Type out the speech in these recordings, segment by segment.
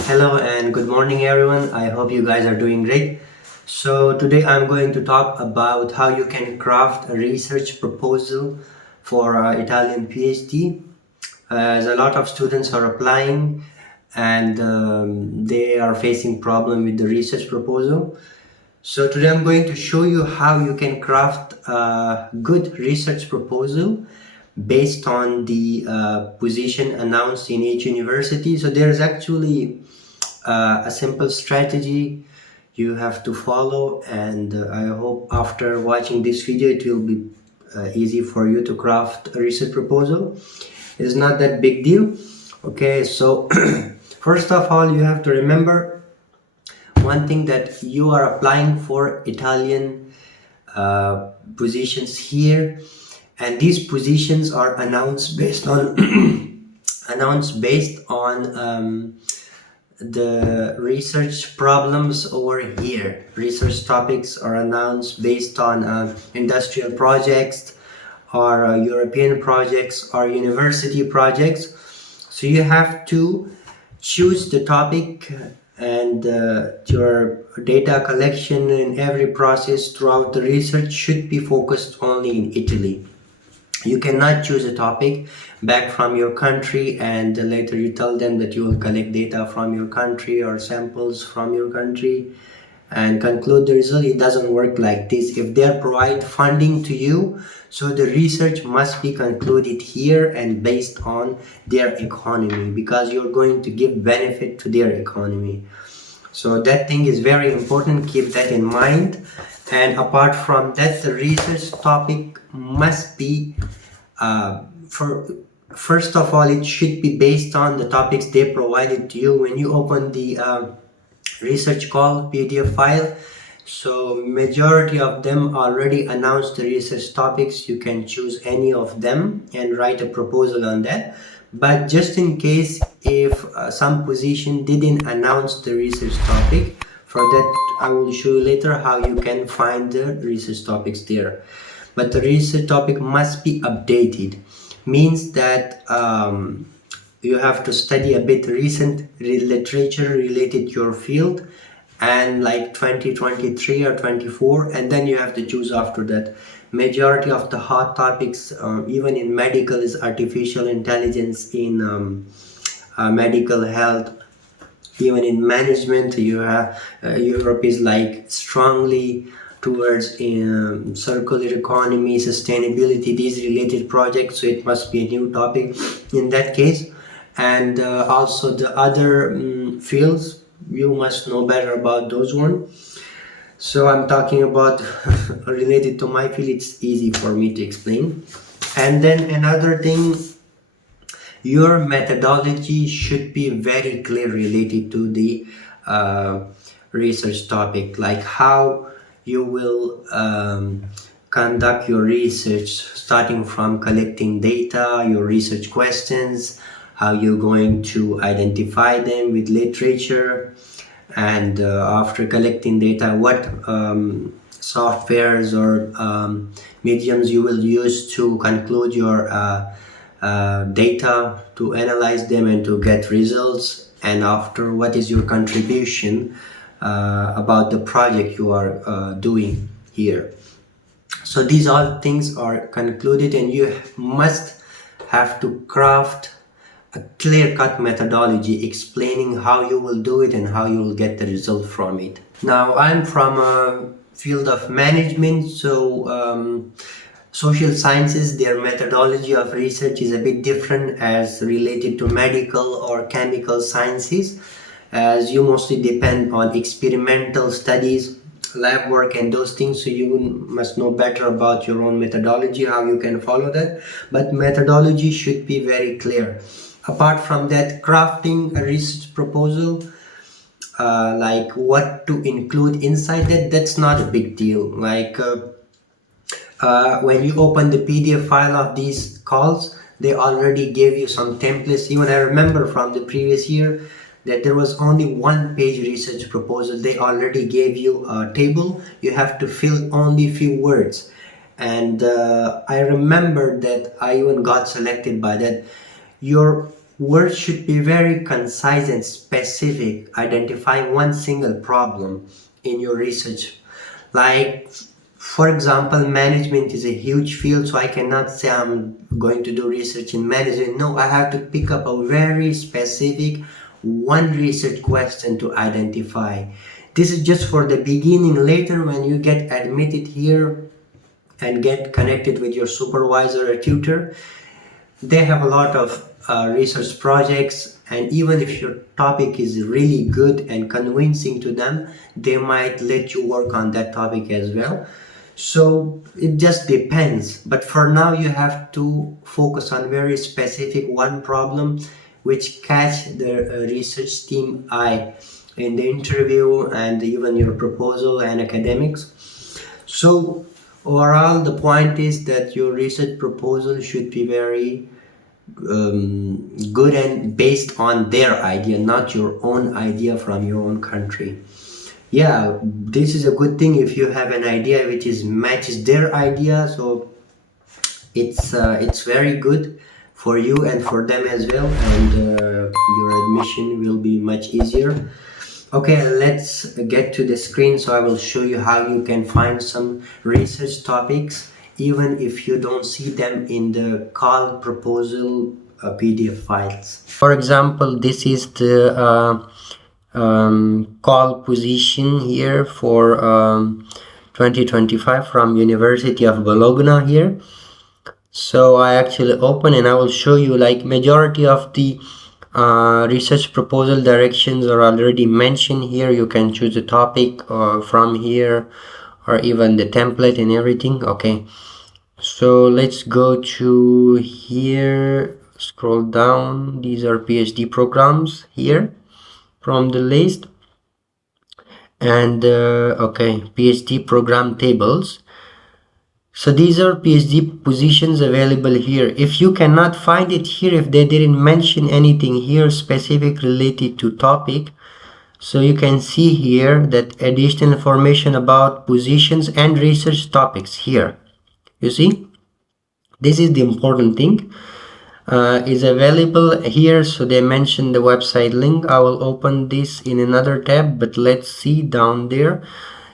Hello and good morning everyone. I hope you guys are doing great. So today I'm going to talk about how you can craft a research proposal for Italian PhD. As a lot of students are applying and they are facing problem with the research proposal. So today I'm going to show you how you can craft a good research proposal based on the position announced in each university. So there's actually a simple strategy you have to follow, and I hope after watching this video it will be easy for you to craft a research proposal. It's not that big deal. Okay, so first of all, you have to remember one thing, that you are applying for Italian positions here, and these positions are announced based on the research problems over here. Research topics are announced based on industrial projects or European projects or university projects. So you have to choose the topic, and your data collection and every process throughout the research should be focused only in Italy. You cannot choose a topic back from your country and later you tell them that you will collect data from your country or samples from your country and conclude the result. It doesn't work like this. If they provide funding to you, so the research must be concluded here and based on their economy, because you're going to give benefit to their economy. So that thing is very important. Keep that in mind. And apart from that, the research topic must be for first of all, it should be based on the topics they provided to you when you open the research call PDF file. So majority of them already announced the research topics. You can choose any of them and write a proposal on that. But just in case if some position didn't announce the research topic, for that I will show you later how you can find the research topics there. But the research topic must be updated. Means that you have to study a bit recent literature related to your field, and like 2023 or 24, and then you have to choose after that. Majority of the hot topics, even in medical, is artificial intelligence. In medical health, even in management, you have Europe is like strongly towards circular economy, sustainability, these related projects. So it must be a new topic in that case. And also the other fields, you must know better about those ones. So I'm talking about related to my field, it's easy for me to explain. And then another thing, your methodology should be very clear related to the research topic, like how you will conduct your research, starting from collecting data, your research questions, how you're going to identify them with literature, and after collecting data, what softwares or mediums you will use to conclude your data, to analyze them and to get results, and after, what is your contribution about the project you are doing here. So these all things are concluded, and you must have to craft a clear-cut methodology explaining how you will do it and how you will get the result from it. Now, I'm from a field of management, so social sciences, their methodology of research is a bit different as related to medical or chemical sciences, as you mostly depend on experimental studies, lab work and those things. So you must know better about your own methodology, how you can follow that. But methodology should be very clear. Apart from that, crafting a research proposal, like what to include inside that, that's not a big deal. Like when you open the PDF file of these calls, they already gave you some templates. Even I remember from the previous year that there was only one page research proposal. They already gave you a table. You have to fill only few words. And I remember that I even got selected by that. Your Words should be very concise and specific, identifying one single problem in your research. Like, for example, management is a huge field, so I cannot say I'm going to do research in management. No, I have to pick up a very specific one research question to identify. This is just for the beginning. Later, when you get admitted here and get connected with your supervisor or tutor, they have a lot of research projects, and even if your topic is really good and convincing to them, they might let you work on that topic as well. So it just depends, but for now you have to focus on very specific one problem which catch the research team eye in the interview and even your proposal and academics. So overall, the point is that your research proposal should be very good and based on their idea, not your own idea from your own country. Yeah, this is a good thing if you have an idea which is matches their idea. So it's very good for you and for them as well, and your admission will be much easier. Okay, let's get to the screen, so I will show you how you can find some research topics even if you don't see them in the call proposal PDF files. For example, this is the call position here for 2025 from University of Bologna here. So I actually open and I will show you, like, majority of the research proposal directions are already mentioned here. You can choose a topic from here, or even the template and everything. Okay, so let's go to here, scroll down. These are PhD programs here from the list, and okay, PhD program tables. So these are PhD positions available here. If you cannot find it here, if they didn't mention anything here specific related to topic, so you can see here that additional information about positions and research topics here. You see, this is the important thing. Is available here. So they mentioned the website link. I will open this in another tab, but let's see down there.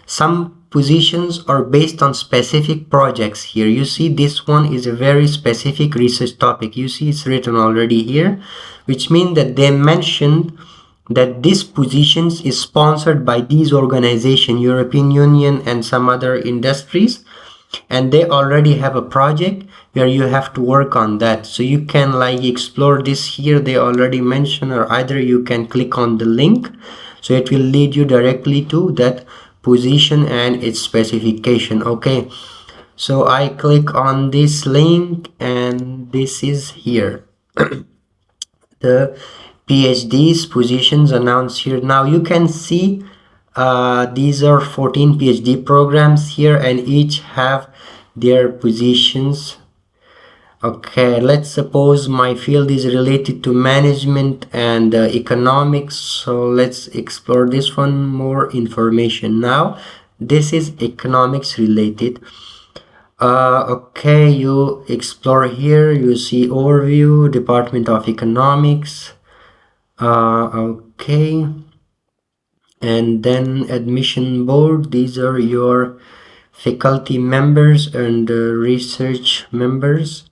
Some positions are based on specific projects here. You see, this one is a very specific research topic. You see, it's written already here, which means that they mentioned that this positions is sponsored by these organizations, European Union and some other industries, and they already have a project where you have to work on that. So you can like explore this here. They already mentioned, or either you can click on the link, so it will lead you directly to that position and its specification. Okay, so I click on this link and this is here the PhD's positions announced here. Now you can see these are 14 PhD programs here, and each have their positions. Okay, let's suppose my field is related to management and economics, so let's explore this one. More information. Now this is economics related. Okay, you explore here, you see overview, Department of Economics. Okay, and then admission board. These are your faculty members and research members.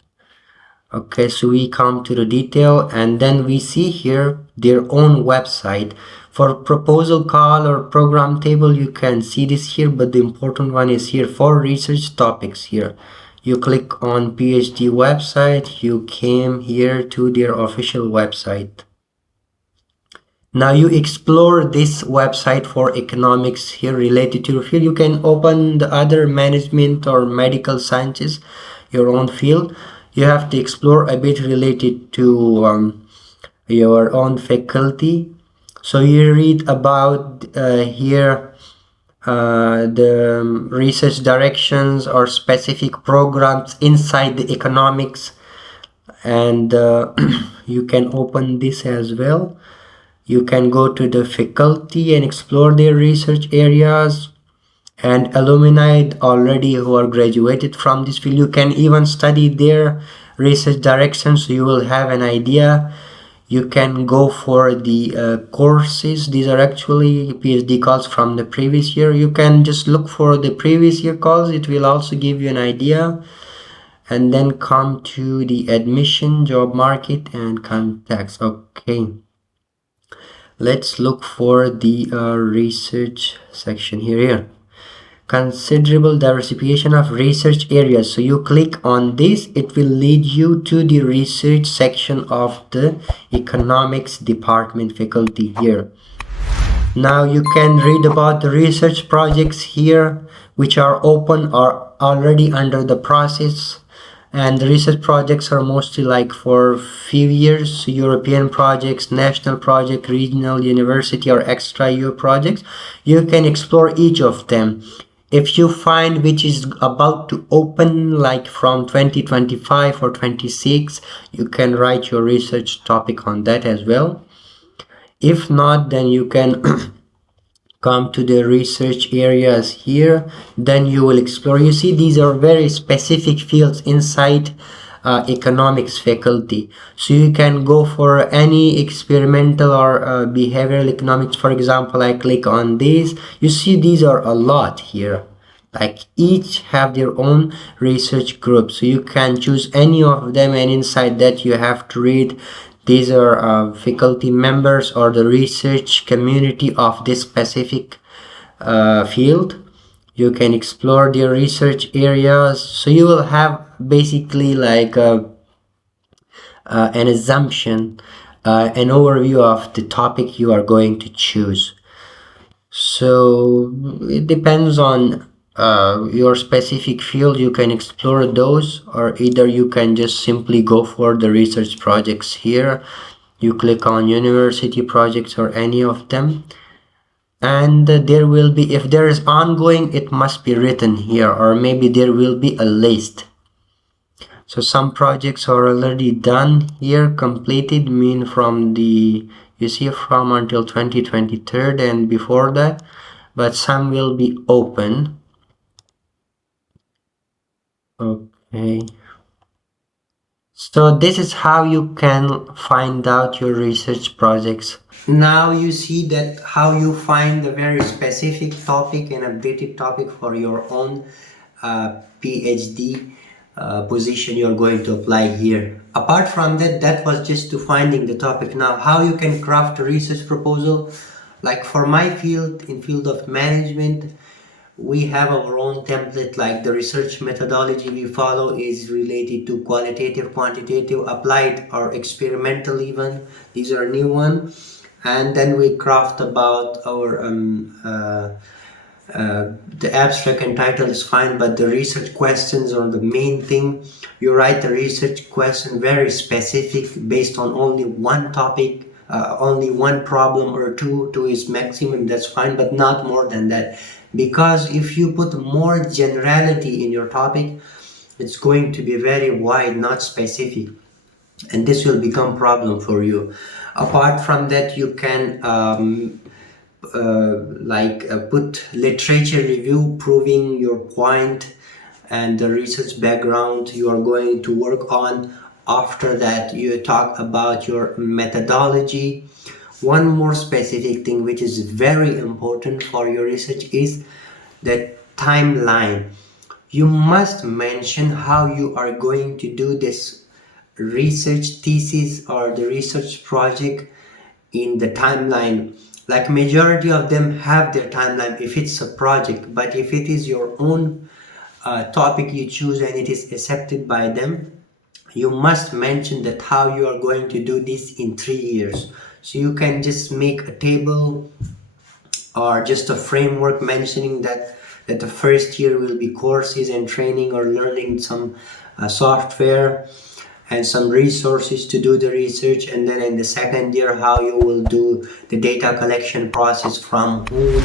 Okay, so we come to the detail, and then we see here their own website. For proposal call or program table, you can see this here, but the important one is here for research topics. Here you click on PhD website, you came here to their official website. Now you explore this website for economics here related to your field. You can open the other management or medical sciences, your own field. You have to explore a bit related to your own faculty. So you read about here the research directions or specific programs inside the economics, and you can open this as well. You can go to the faculty and explore their research areas and alumni already who are graduated from this field. You can even study their research directions, so you will have an idea. You can go for the courses. These are actually PhD calls from the previous year. You can just look for the previous year calls. It will also give you an idea. And then come to the admission, job market, and contacts. Okay, let's look for the research section here. Considerable diversification of research areas. So you click on this, it will lead you to the research section of the economics department faculty here. Now you can read about the research projects here which are open or already under the process, and the research projects are mostly like for few years: European projects, national project, regional, university or extra EU projects. You can explore each of them. If you find which is about to open like from 2025 or 26, you can write your research topic on that as well. If not, then you can come to the research areas here, then you will explore. You see, these are very specific fields inside economics faculty, so you can go for any experimental or behavioral economics. For example, I click on these, you see these are a lot here, like each have their own research group, so you can choose any of them, and inside that you have to read these are faculty members or the research community of this specific field. You can explore their research areas, so you will have basically like an assumption, an overview of the topic you are going to choose. So it depends on your specific field. You can explore those, or either you can just simply go for the research projects here. You click on university projects or any of them, and there will be, if there is ongoing, it must be written here, or maybe there will be a list. So some projects are already done here, completed, mean from the, you see, from until 2023 and before that, but some will be open. Okay, so this is how you can find out your research projects. Now you see that how you find a very specific topic and updated topic for your own PhD position you're going to apply here. Apart from that, that was just to finding the topic. Now how you can craft a research proposal, like for my field, in field of management, we have our own template. Like the research methodology we follow is related to qualitative, quantitative, applied or experimental even. These are new one. And then we craft about our the abstract and title is fine, but the research questions are the main thing. You write the research question very specific based on only one topic, only one problem or two is maximum, that's fine, but not more than that. Because if you put more generality in your topic, it's going to be very wide, not specific, and this will become problem for you. Apart from that, you can put literature review proving your point and the research background you are going to work on. After that, you talk about your methodology. One more specific thing which is very important for your research is the timeline. You must mention how you are going to do this research thesis or the research project in the timeline. Like majority of them have their timeline if it's a project, but if it is your own topic you choose and it is accepted by them, you must mention that how you are going to do this in 3 years. So you can just make a table or just a framework mentioning that the first year will be courses and training or learning some software and some resources to do the research, and then in the second year how you will do the data collection process, from whom,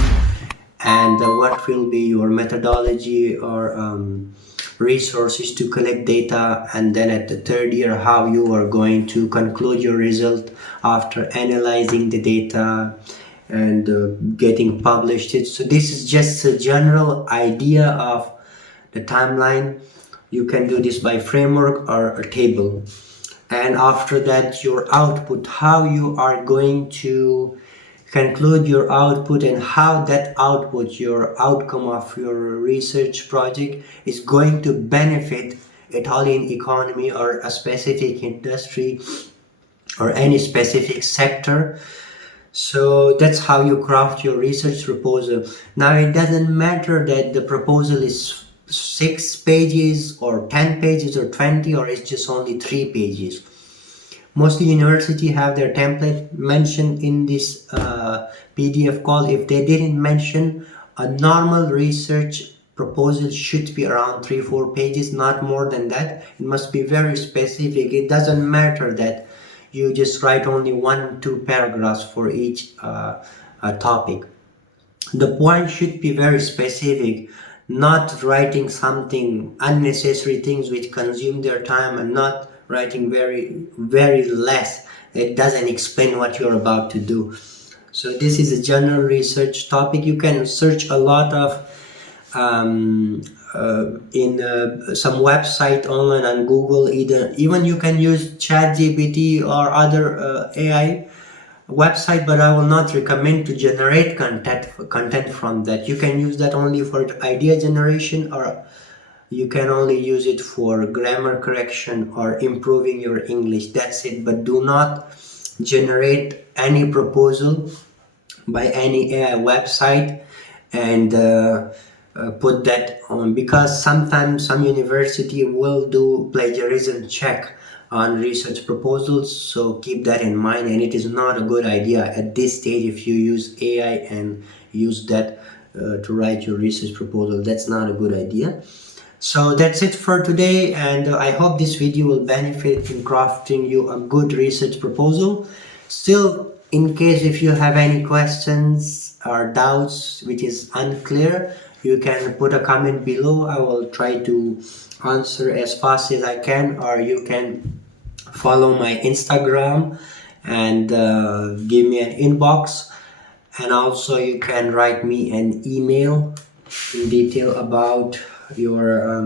and what will be your methodology or resources to collect data, and then at the third year how you are going to conclude your result after analyzing the data and getting published it. So this is just a general idea of the timeline. You can do this by framework or a table. and after that your output, how you are going to conclude your output, and how that output, your outcome of your research project, is going to benefit Italian economy or a specific industry or any specific sector. So that's how you craft your research proposal. Now it doesn't matter that the proposal is 6 pages or 10 pages or 20, or it's just only 3 pages. Mostly university have their template mentioned in this PDF call. If they didn't mention, a normal research proposal should be around 3-4 pages, not more than that. It must be very specific. It doesn't matter that you just write only 1-2 paragraphs for each topic. The point should be very specific, not writing something unnecessary things which consume their time, and not writing very less. It doesn't explain what you're about to do. So this is a general research topic. You can search a lot of in some website online on Google. Even you can use ChatGPT or other AI website, but I will not recommend to generate content from that. You can use that only for idea generation, or you can only use it for grammar correction or improving your English. That's it. But do not generate any proposal by any AI website and put that on, because sometimes some university will do plagiarism check on research proposals. So keep that in mind, and it is not a good idea at this stage if you use AI and use that to write your research proposal. That's not a good idea. So that's it for today, and I hope this video will benefit in crafting you a good research proposal. Still, in case if you have any questions or doubts which is unclear, you can put a comment below. I will try to answer as fast as I can, or you can follow my Instagram and give me an inbox, and also you can write me an email in detail about your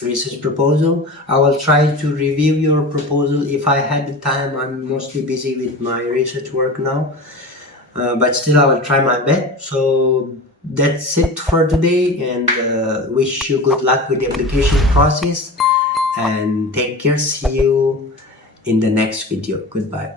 research proposal. I will try to review your proposal if I had the time. I'm mostly busy with my research work now, but still I will try my best. So that's it for today, and wish you good luck with the application process, and take care. See you in the next video. Goodbye.